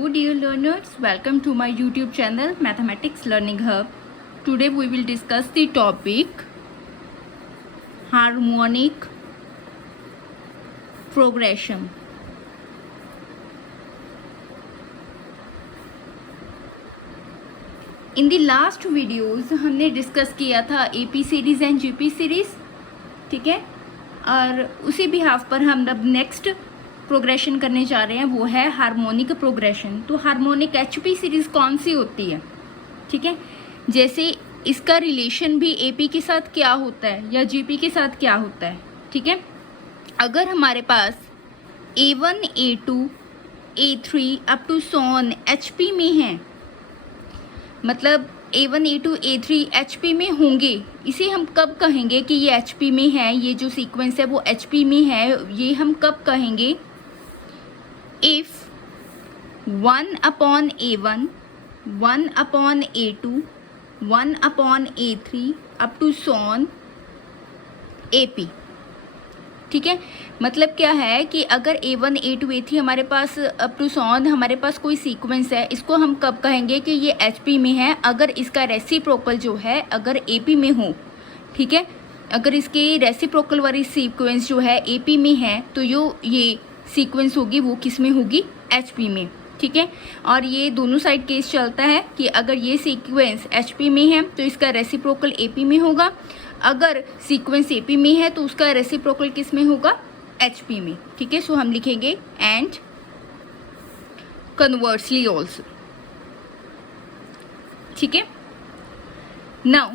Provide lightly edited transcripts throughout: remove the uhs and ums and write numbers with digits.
Hello dear learners, welcome to my YouTube channel Mathematics Learning Hub. Today we will discuss the topic harmonic progression. In the last videos हमने discuss किया था AP series and GP series, ठीक है, और उसी behalf पर हम अब नेक्स्ट प्रोग्रेशन करने जा रहे हैं, वो है हार्मोनिक प्रोग्रेशन। तो हार्मोनिक HP सीरीज कौन सी होती है, ठीक है, जैसे इसका रिलेशन भी AP के साथ क्या होता है या GP के साथ क्या होता है, ठीक है। अगर हमारे पास A1 A2 A3 up to सॉन HP में है, मतलब A1 A2 A3 HP में होंगे, इसे हम कब कहेंगे कि ये HP में है, ये जो सीक्वेंस है वो HP में है, ये हम कब कहेंगे? If 1 upon A1, 1 upon A2, 1 upon A3 up to so on AP, ठीक है। मतलब क्या है कि अगर A1 A2 A3 हमारे पास अप टू सो ऑन हमारे पास कोई सीक्वेंस है, इसको हम कब कहेंगे कि ये HP में है? अगर इसका रेसिप्रोकल जो है अगर AP में हो, ठीक है, अगर इसके रेसिप्रोकल वाली सीक्वेंस जो है AP में है तो ये सीक्वेंस होगी वो किस में होगी? HP में, ठीक है। और ये दोनों साइड केस चलता है कि अगर ये सीक्वेंस HP में है तो इसका रेसिप्रोकल AP में होगा, अगर सीक्वेंस AP में है तो उसका रेसिप्रोकल किस में होगा? HP में, ठीक है। सो हम लिखेंगे एंड कन्वर्सली ऑल्सो, ठीक है। नाउ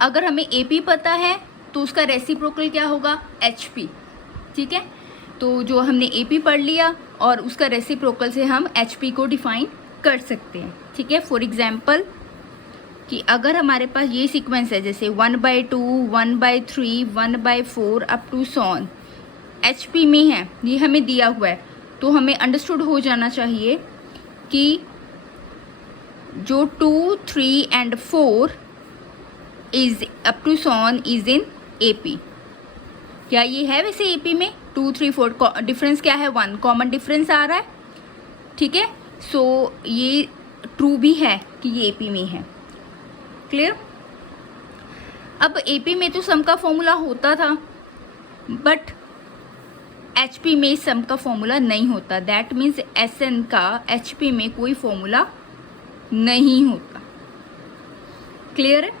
अगर हमें AP पता है तो उसका रेसिप्रोकल क्या होगा? HP, ठीक है। तो जो हमने AP पढ़ लिया और उसका रेसिप्रोकल से हम HP को डिफाइन कर सकते हैं, ठीक है। फॉर एग्जाम्पल कि अगर हमारे पास ये सीक्वेंस है जैसे 1/2 1/3 1/4 अप टू सॉन HP में है, ये हमें दिया हुआ है, तो हमें अंडरस्टूड हो जाना चाहिए कि जो 2 3 एंड 4 इज अप टू सॉन इज इन AP। क्या ये है वैसे AP में? 2 3 4 डिफरेंस क्या है? 1 कॉमन डिफरेंस आ रहा है, ठीक है। सो ये ट्रू भी है कि ये AP में है। क्लियर? अब AP में तो सम का फॉर्मूला होता था, बट HP में सम का फॉर्मूला नहीं होता। दैट मीन्स SN का HP में कोई फॉर्मूला नहीं होता। क्लियर है?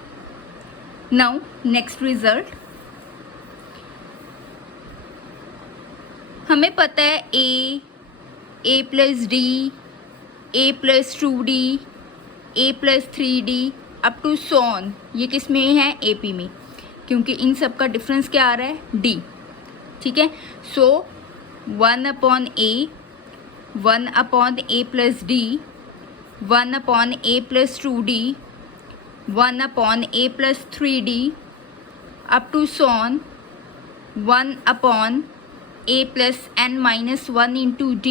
नाउ नेक्स्ट रिजल्ट, हमें पता है A plus D, A plus 2D, A plus 3D up to so on, ये किस में है? AP में, क्योंकि इन सब का डिफरेंस क्या आ रहा है? D, ठीक है। So 1 upon A, 1 upon A plus D, 1 upon A plus 2D, 1 upon A plus 3D up to so on 1 upon A plus n minus 1 into D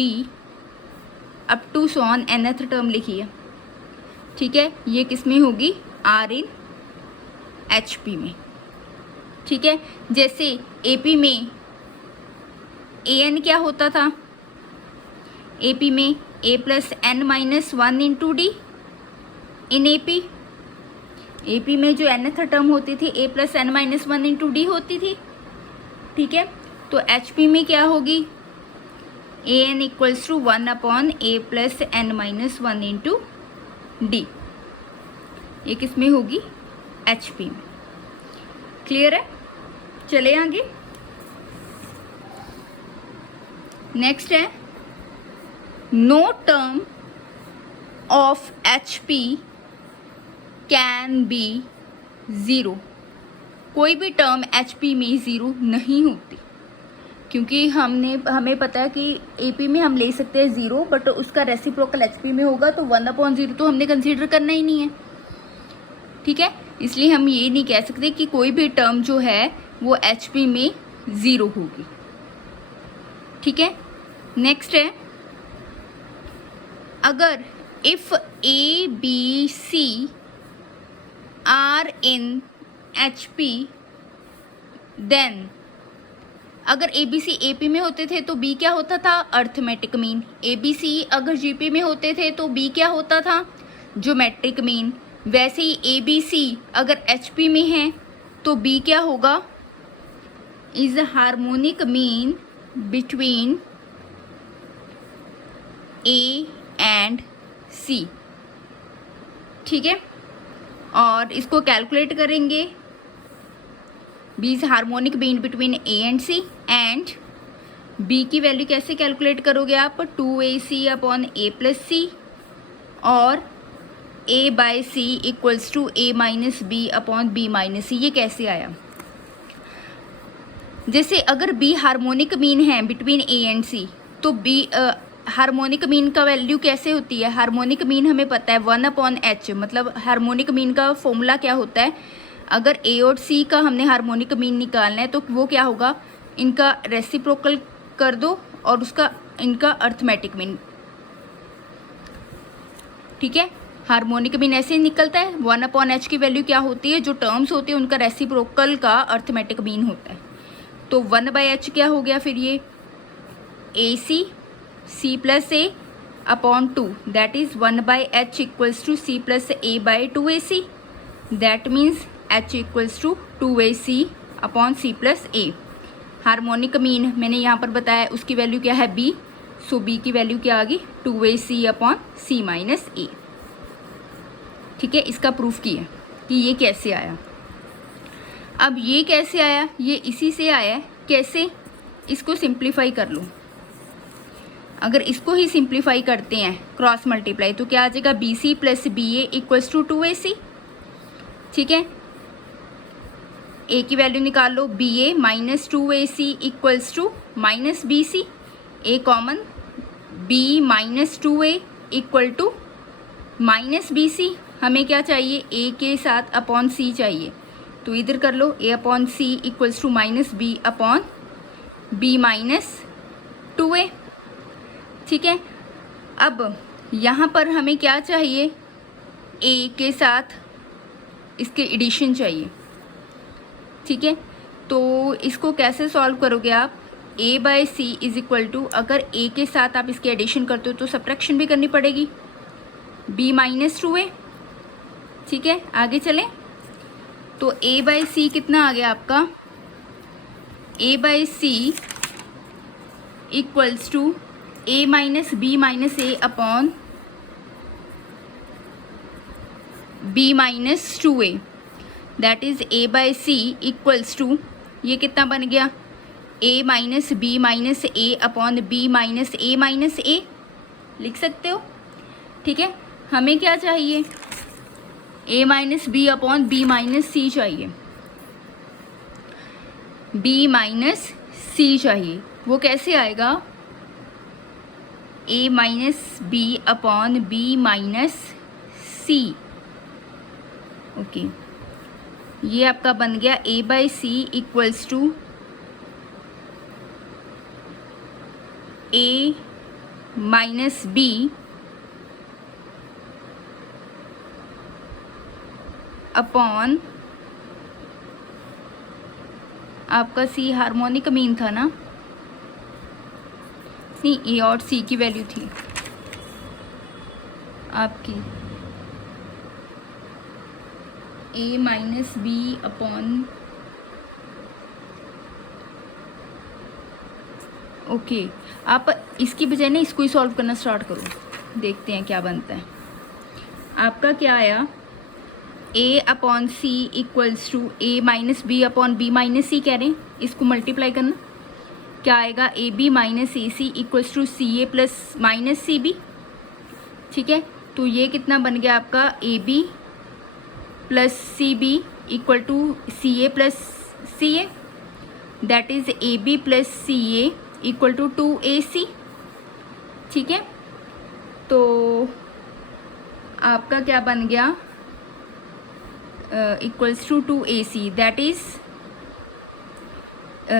up to so on nth term लिखिए, ठीक है। ये किस में होगी? R इन HP में, ठीक है। जैसे AP में AN क्या होता था? AP में A plus n minus 1 into D in AP में जो nth टर्म होती थी A plus n minus 1 into D होती थी, ठीक है। तो HP में क्या होगी? AN equals to 1 upon A plus n minus 1 into D, ये किस में होगी? HP में। क्लियर है? चले आगे। नेक्स्ट है no term of HP can be zero. कोई भी टर्म HP में ज़ीरो नहीं होती, क्योंकि हमें पता है कि AP में हम ले सकते हैं 0, बट उसका रेसिप्रोकल HP में होगा, तो 1/0 तो हमने कंसीडर करना ही नहीं है, ठीक है। इसलिए हम ये नहीं कह सकते कि कोई भी टर्म जो है वो HP में 0 होगी, ठीक है। नेक्स्ट है अगर if A B C are in HP then अगर A B C A P में होते थे तो बी क्या होता था, arithmetic mean. A B C अगर जी पी में होते थे तो बी क्या होता था, ज्योमेट्रिक मीन। वैसे ही ए बी सी अगर एच पी में है तो बी क्या होगा, is harmonic mean between A and C. ठीक है, और इसको कैलकुलेट करेंगे, B is harmonic mean between A and C. And B की वैल्यू कैसे कैलकुलेट करोगे आप, 2ac upon A plus C, और a by C equals to a minus B upon B minus C. ये कैसे आया, जैसे अगर b हार्मोनिक मीन है बिटवीन a एंड c तो b हार्मोनिक मीन का वैल्यू कैसे होती है, हार्मोनिक मीन हमें पता है 1/h, मतलब हार्मोनिक मीन का फॉर्मूला क्या होता है, अगर a और c का हमने हार्मोनिक मीन निकालना है तो वो क्या होगा, इनका रेसिप्रोकल कर दो और उसका इनका अर्थमेटिक मीन। ठीक है, हार्मोनिक मीन ऐसे ही निकलता है, 1/h की वैल्यू क्या होती है, जो टर्म्स होती है उनका रेसिप्रोकल का अर्थमेटिक मीन होता है। तो 1/h क्या हो गया फिर, ये ac c plus a upon 2, that is 1/h equals to c plus a by 2ac, that means h equals to 2ac upon c plus a। Harmonic mean मैंने यहाँ पर बताया उसकी वैल्यू क्या है b, सो b की value क्या आ गई 2ac upon c minus a। ठीक है, इसका प्रूफ किया कि ये कैसे आया। अब ये कैसे आया, ये इसी से आया है। कैसे, इसको सिंप्लीफाई कर लो। अगर इसको ही सिंप्लीफाई करते हैं क्रॉस मल्टीप्लाई तो क्या आ जाएगा, B C plus B A equals to 2ac। ठीक है, ए की वैल्यू निकाल लो, B A minus 2ac equals to minus B C, A common, B minus 2a equal to minus B C. हमें क्या चाहिए, ए के साथ अपॉन सी चाहिए, तो इधर कर लो, A upon C equals to minus B upon B minus 2a। ठीक है, अब यहाँ पर हमें क्या चाहिए, ए के साथ इसके एडिशन चाहिए। ठीक है, तो इसको कैसे सॉल्व करोगे आप, a by C is equal to, अगर a के साथ आप इसके एडिशन करते हो तो सब्ट्रैक्शन भी करनी पड़ेगी, b माइनस 2a। ठीक है, आगे चलें, तो a बाय सी कितना आ गया आपका, a by C equals to a minus B minus A upon b minus 2a, that is a by C equals to, ये कितना बन गया, a minus B minus A upon B minus A minus A, लिख सकते हो। ठीक है, हमें क्या चाहिए, a minus B upon B minus C चाहिए, b माइनस सी चाहिए। वो कैसे आएगा, a minus B upon B minus C. Okay, ये आपका बन गया a by C equals to a minus B upon, आपका c हार्मोनिक मीन था ना, नहीं a और c की वैल्यू थी आपकी, a minus B upon, okay, आप इसकी बजाय ना इसको ही सॉल्व करना स्टार्ट करो, देखते हैं क्या बनता है। आपका क्या आया, a upon C equals to a minus B upon B minus C कह रहे हैं, इसको मल्टीप्लाई करना, क्या आएगा, A B minus A C equals to C A plus minus C B. ठीक है, तो ये कितना बन गया आपका, A B plus C B equal to C A plus C A, that is A B plus C A equal to 2ac। ठीक है, तो आपका क्या बन गया, equals to 2ac, that is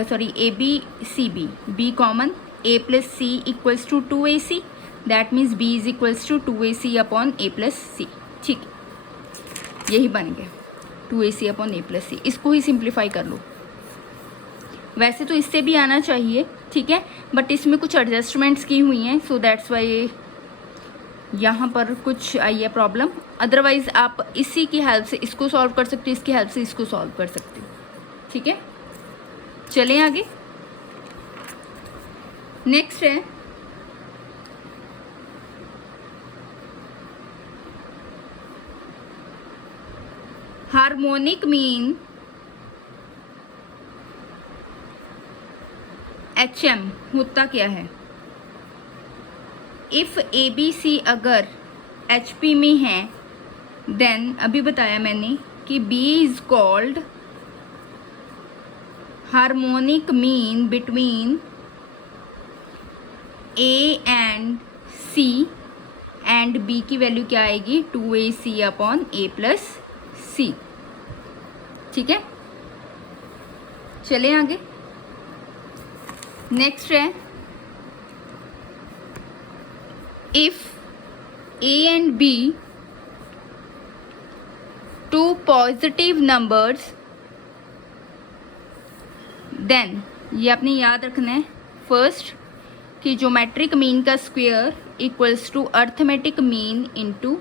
sorry A B C B, B common, a plus C equals to 2ac, that means b is equals to 2ac upon a plus C. ठीक, यही बन गया 2ac अपॉन a प्लस सी। इसको ही simplify कर लो, वैसे तो इससे भी आना चाहिए, ठीक है, बट इसमें कुछ एडजस्टमेंट्स की हुई हैं, सो दैट्स वाई यहाँ पर कुछ आई है प्रॉब्लम। अदरवाइज आप इसी की हेल्प से इसको सॉल्व कर सकते हो, इसकी हेल्प से इसको सॉल्व कर सकते हो, ठीक है। चलें आगे। नेक्स्ट है हार्मोनिक मीन HM होता क्या है। इफ ABC अगर HP में है, देन अभी बताया मैंने कि B is called harmonic mean between A and C, and B की वैल्यू क्या आएगी 2AC upon A plus C, ठीक है। चले आगे। नेक्स्ट है if A and B two positive numbers, then ये आपने याद रखना है फर्स्ट कि ज्योमेट्रिक मीन का square equals to arithmetic mean into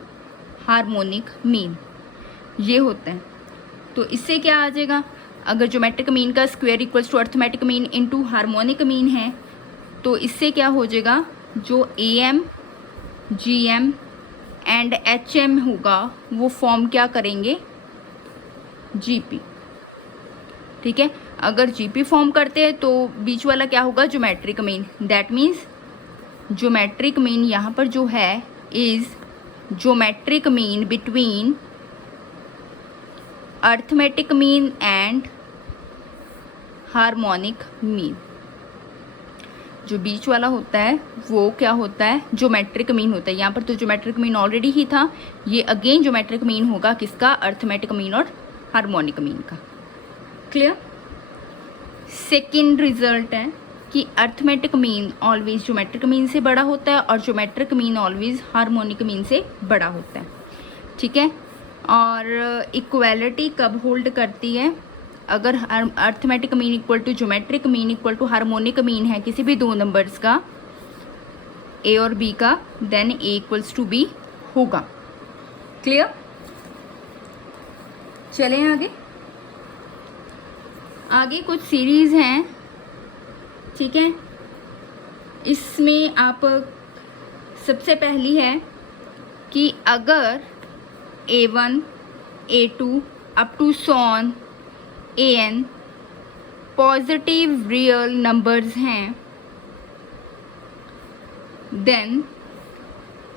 harmonic mean, ये होता है। तो इससे क्या आ जाएगा, अगर ज्योमेट्रिक मीन का square equals to arithmetic mean into harmonic mean है, तो इससे क्या हो जाएगा, जो AM GM एंड HM होगा वो फॉर्म क्या करेंगे GP, ठीक है। अगर GP फॉर्म करते हैं तो बीच वाला क्या होगा geometric mean, that means geometric mean यहाँ पर जो है is geometric mean between arithmetic mean and harmonic mean. जो बीच वाला होता है वो क्या होता है, ज्योमेट्रिक मीन होता है। यहाँ पर तो ज्योमेट्रिक मीन ऑलरेडी ही था, ये अगेन ज्योमेट्रिक मीन होगा किसका, अर्थमेटिक मीन और हार्मोनिक मीन का। क्लियर। सेकंड रिजल्ट है कि arithmetic mean always geometric mean से बड़ा होता है और geometric mean always harmonic mean से बड़ा होता है, ठीक है। और इक्वालिटी कब होल्ड करती है, अगर arithmetic mean equal to geometric mean equal to harmonic mean है किसी भी दो नंबर्स का A और B का, then A equals to B होगा। क्लियर। चलें आगे। आगे कुछ सीरीज हैं, ठीक है। इसमें आप सबसे पहली है कि अगर A1 A2 up to so on AN positive real numbers हैं, देन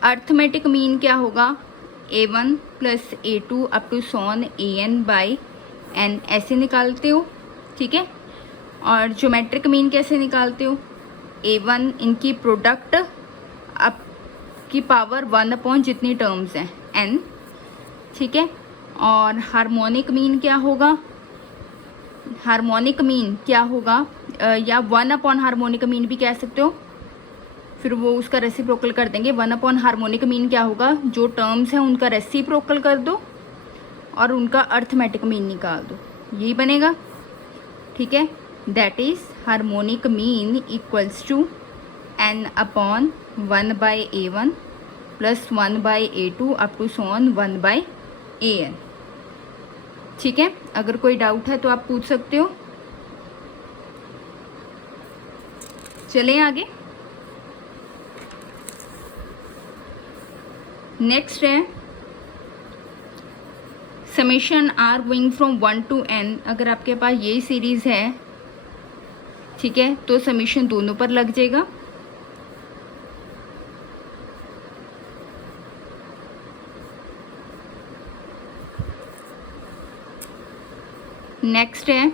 अर्थमेटिक मीन क्या होगा, A1 plus A2 up to so on AN by N ऐसे निकालते हो, ठीक है। और ज्योमेट्रिक मीन कैसे निकालते हो, A1 इनकी प्रोडक्ट अप की पावर 1 अपॉन जितनी टर्म्स हैं N, ठीक है। और हार्मोनिक मीन क्या होगा, हार्मोनिक मीन क्या होगा, या 1 अपॉन हार्मोनिक मीन भी कह सकते हो, फिर वो उसका रेसिप्रोकल कर देंगे। 1 अपॉन हार्मोनिक मीन क्या होगा, जो टर्म्स हैं उनका रेसिप्रोकल कर दो और उनका अर्थमेटिक मीन निकाल दो, यही बनेगा, ठीक है। That is harmonic mean equals to N upon 1 by A1 plus 1 by A2 up to so on 1 by AN, ठीक है। अगर कोई डाउट है तो आप पूछ सकते हो। चलें आगे। नेक्स्ट है summation R going from 1 to N। अगर आपके पास यही सीरीज है, ठीक है, तो समेशन दोनों पर लग जाएगा। नेक्स्ट है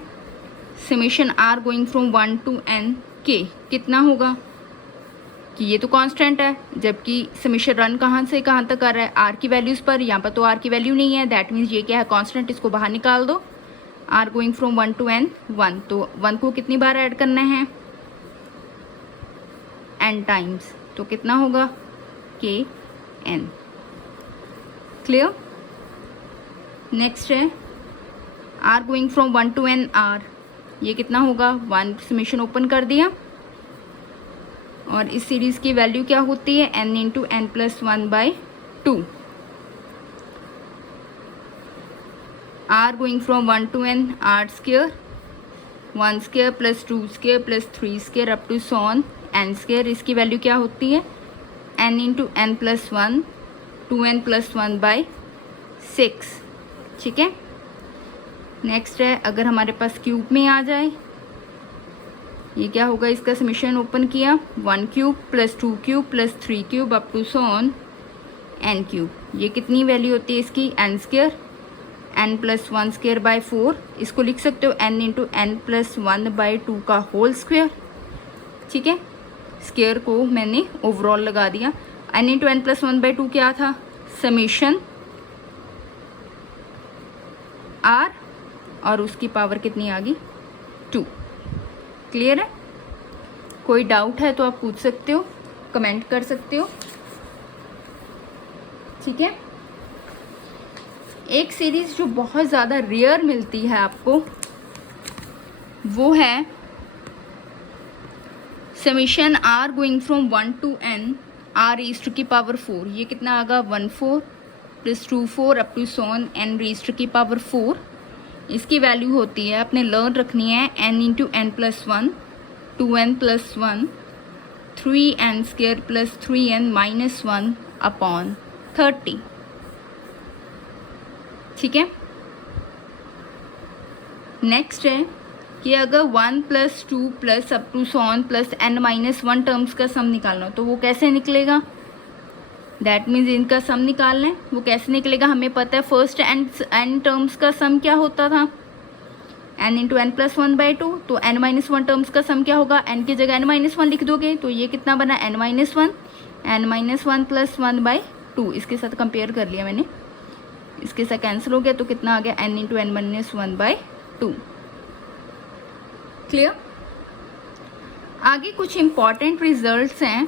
summation R going from 1 to N के कितना होगा, कि ये तो कांस्टेंट है, जबकि समेशन रन कहाँ से कहाँ तक कर रहा है, R की वैल्यूज़ पर। यहाँ पर तो R की वैल्यू नहीं है, दैट मीन्स ये क्या है, कांस्टेंट, इसको बाहर निकाल दो। R going from 1 to N 1, तो 1 को कितनी बार ऐड करना है, N टाइम्स, तो कितना होगा KN। क्लियर। नेक्स्ट है R going from 1 to N R, ये कितना होगा 1, समेशन ओपन कर दिया, और इस सीरीज़ की वैल्यू क्या होती है n into N plus 1/2, r going from 1 to n, r square 1 square plus 2 square plus 3 square up to so on n square. इसकी वैल्यू क्या होती है n into N plus 1, 2n प्लस 1/6, ठीक है। नेक्स्ट है, अगर हमारे पास क्यूब में आ जाए, ये क्या होगा, इसका समेशन ओपन किया 1 cube plus 2 cube plus 3 cube up to so on n cube. ये कितनी वैल्यू होती है इसकी n square, n plus 1 square by 4, इसको लिख सकते हो n इंटू एन प्लस 1/2 का होल स्क्वायर, ठीक है। स्क्वायर को मैंने ओवरऑल लगा दिया। n इंटू एन प्लस 1/2 क्या था, समेशन r, और उसकी पावर कितनी आ गई 2। क्लियर है? कोई डाउट है तो आप पूछ सकते हो, कमेंट कर सकते हो, ठीक है। एक सीरीज जो बहुत ज़्यादा रेयर मिलती है आपको, वो है summation r going from 1 to n r raised की पावर 4। ये कितना आएगा 1/4 plus 2/4 up to so on n raised की पावर 4। इसकी वैल्यू होती है, आपने लर्न रखनी है n into N plus 1, 2n plus 1, 3n square plus 3n minus 1 upon 30, ठीक है। नेक्स्ट है कि अगर 1 plus 2 plus up to so on plus n minus 1 terms का सम निकालना हो, तो वो कैसे निकलेगा, दैट मीन्स इनका सम निकालना है। वो कैसे निकलेगा, हमें पता है फर्स्ट n टर्म्स का सम क्या होता था, n इंटू एन प्लस 1/2, तो n माइनस 1 टर्म्स का सम क्या होगा, n की जगह n माइनस 1 लिख दोगे, तो ये कितना बना n माइनस 1 प्लस 1/2। इसके साथ कंपेयर कर लिया मैंने, इसके साथ कैंसिल हो गया, तो कितना आ गया n into N minus 1/2। Clear? आगे कुछ इंपॉर्टेंट रिजल्ट्स हैं।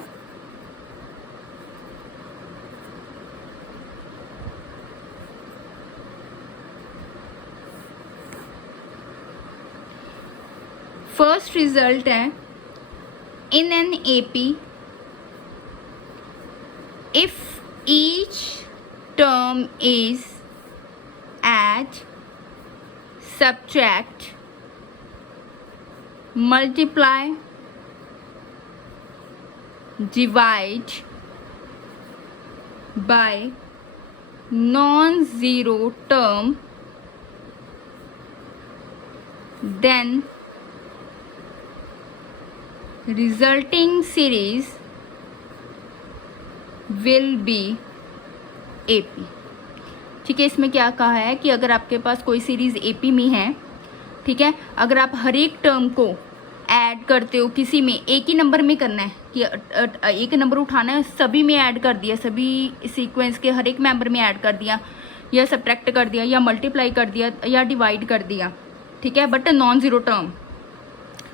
फर्स्ट रिजल्ट है, in an AP if each term is add, subtract, multiply, divide by non-zero term, then resulting series will be AP। ठीक है, इसमें क्या कहा है कि अगर आपके पास कोई सीरीज़ AP में है, ठीक है, अगर आप हर एक टर्म को ऐड करते हो, किसी में एक ही नंबर में करना है कि एक नंबर उठाना है, सभी में ऐड कर दिया, सभी सीक्वेंस के हर एक मेंबर में ऐड कर दिया, या सब्ट्रैक्ट कर दिया, या मल्टीप्लाई कर दिया, या डिवाइड कर दिया, ठीक है। But non zero term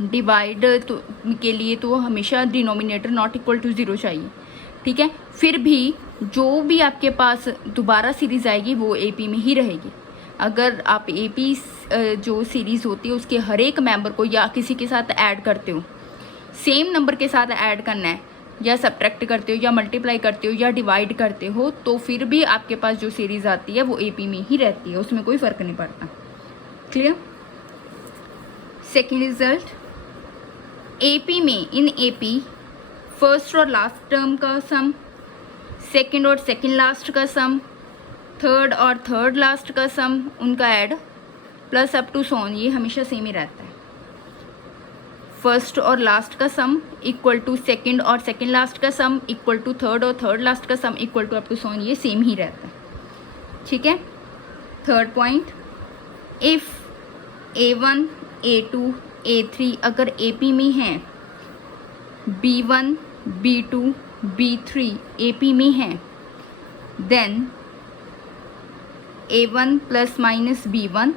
divide तो के लिए तो हमेशा डिनोमिनेटर नॉट इक्वल टू 0 चाहिए, ठीक है। फिर भी जो भी आपके पास दोबारा सीरीज़ आएगी वो AP में ही रहेगी। अगर आप AP जो सीरीज़ होती है उसके हर एक मेंबर को या किसी के साथ ऐड करते हो, सेम नंबर के साथ ऐड करना है, या सब्ट्रैक्ट करते हो, या मल्टीप्लाई करते हो, या डिवाइड करते हो, तो फिर भी आपके पास जो सीरीज़ आती है वो AP में ही रहती है, उसमें कोई फ़र्क नहीं पड़ता। क्लियर? सेकेंड रिजल्ट, AP में, इन AP फर्स्ट और लास्ट टर्म का सम, सेकंड और सेकंड लास्ट का सम, थर्ड और थर्ड लास्ट का सम, उनका add plus up to so on, ये हमेशा सेम ही रहता है। फर्स्ट और लास्ट का सम इक्वल टू सेकंड और सेकंड लास्ट का सम इक्वल टू थर्ड और थर्ड लास्ट का sum equal to up to so on, ये सेम ही रहता है, ठीक है। Third point, if A1, A2, A3 अगर AP में हैं, B1, B2, B3 AP में हैं, then A1 plus minus B1,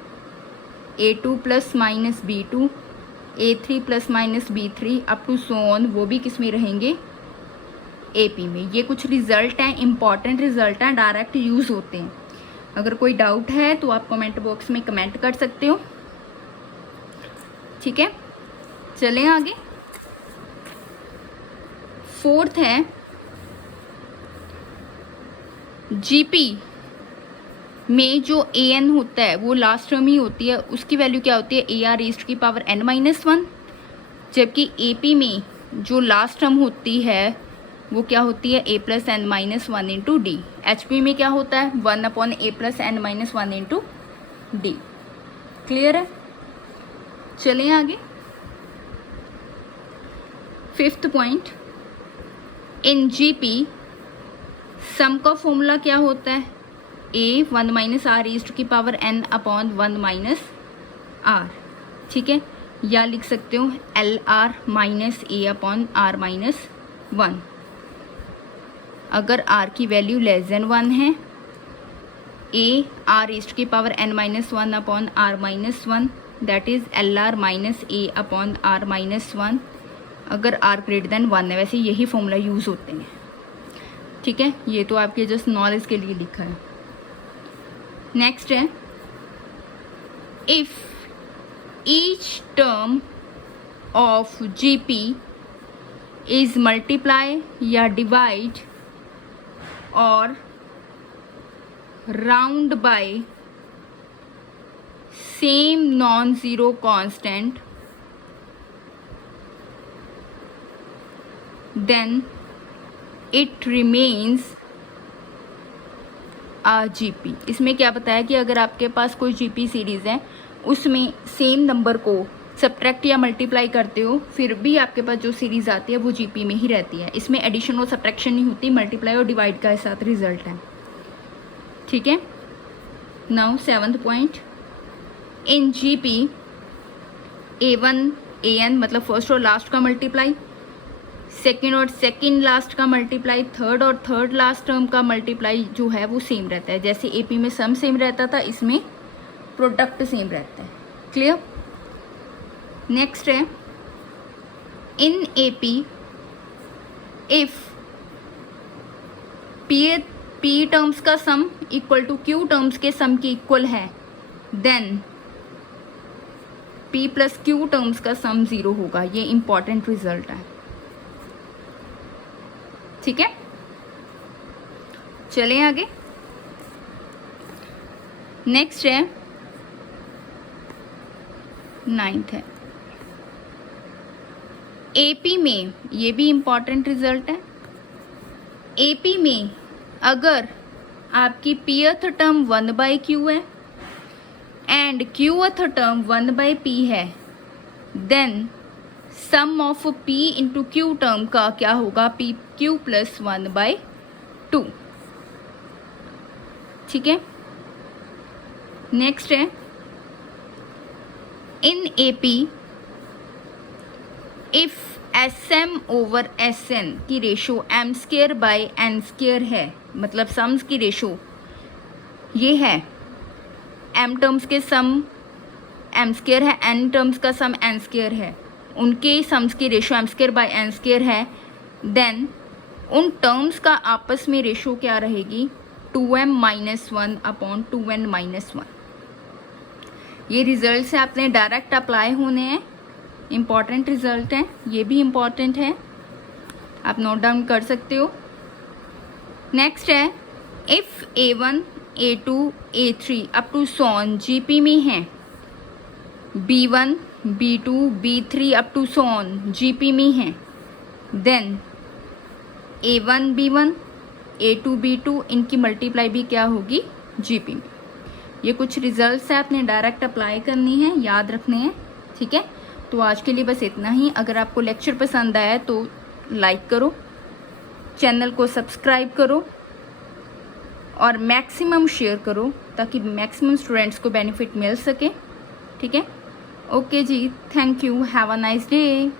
A2 plus minus B2, A3 plus minus B3 up to so on, वो भी किस में रहेंगे, AP में। ये कुछ रिज़ल्ट हैं, इम्पॉर्टेंट रिज़ल्ट हैं, डायरेक्ट यूज़ होते हैं। अगर कोई डाउट है तो आप कमेंट बॉक्स में कमेंट कर सकते हो। ठीक है, चलें आगे। फोर्थ है जीपी में जो an होता है वो लास्ट टर्म ही होती है, उसकी वैल्यू क्या होती है AR⁻n-1, जबकि AP में जो लास्ट टर्म होती है वो क्या होती है A+n-1 इंटू डी। HP में क्या होता है 1/A+n-1 इंटू डी। क्लियर है, चलें आगे। फिफ्थ पॉइंट, इन जीपी सम का फॉर्मूला क्या होता है A1-R⁻n/1 R, ठीक है, या लिख सकते हो LR-A/R-1। अगर R की वैल्यू लेस देन 1 है AR⁻n-1/R-1 दैट इज LR-A/R-1। अगर R ग्रेटर देन 1 है, वैसे यही फॉर्मूला यूज़ होते हैं, ठीक है, ये तो आपके जस्ट नॉलेज के लिए लिखा है। नेक्स्ट है if each term of GP is multiply या डिवाइड और round bye same non zero constant then it remains a GP। इसमें क्या बताया कि अगर आपके पास कोई GP सीरीज़ है उसमें सेम नंबर को सब्ट्रैक्ट या मल्टीप्लाई करते हो, फिर भी आपके पास जो सीरीज़ आती है वो GP में ही रहती है। इसमें एडिशन और सब्ट्रैक्शन नहीं होती, मल्टीप्लाई और डिवाइड का साथ रिजल्ट है, ठीक है। Now seventh point, in GP A1 AN मतलब फर्स्ट और लास्ट का मल्टीप्लाई, सेकेंड और सेकेंड लास्ट का मल्टीप्लाई, थर्ड और थर्ड लास्ट टर्म का मल्टीप्लाई जो है वो सेम रहता है। जैसे AP में सम सेम रहता था, इसमें प्रोडक्ट सेम रहता है। क्लियर। नेक्स्ट है in AP if P terms का sum equal to Q terms के सम के इक्वल है, then P plus Q terms का सम 0 होगा। ये इंपॉर्टेंट रिजल्ट है, ठीक है। चलें आगे। नेक्स्ट है नाइन्थ है AP में, ये भी इंपॉर्टेंट रिजल्ट है। AP में अगर आपकी Pth टर्म 1/Q है एंड Qth टर्म 1/P है, then sum of P into Q term का क्या होगा PQ प्लस 1/2, ठीक है। नेक्स्ट है in AP if SM over SN की रेशो m²/n² है, मतलब सम्स की रेशो ये है, m टर्म्स के सम m² है, n टर्म्स का सम n² है, उनके सम्स की रेशो m²/n² है, देन उन टर्म्स का आपस में रेशो क्या रहेगी 2m-1/2n-1। ये रिजल्ट से आपने डायरेक्ट अप्लाई होने हैं, इम्पॉर्टेंट रिजल्ट हैं, ये भी इम्पॉर्टेंट है, आप नोट डाउन कर सकते हो। नेक्स्ट है if A1 A2 A3 up to so on GP में हैं, B1 B2 B3 up to so on GP में हैं, then A1 B1 A2 B2 इनकी मल्टीप्लाई भी क्या होगी GP में। ये कुछ रिजल्ट्स है, आपने डायरेक्ट अप्लाई करनी है, याद रखने हैं, ठीक है। तो आज के लिए बस इतना ही। अगर आपको लेक्चर पसंद आया तो लाइक करो, चैनल को सब्सक्राइब करो और मैक्सिमम शेयर करो ताकि मैक्सिमम स्टूडेंट्स को बेनिफिट मिल सके, ठीक है। Okay ji, thank you, have a nice day.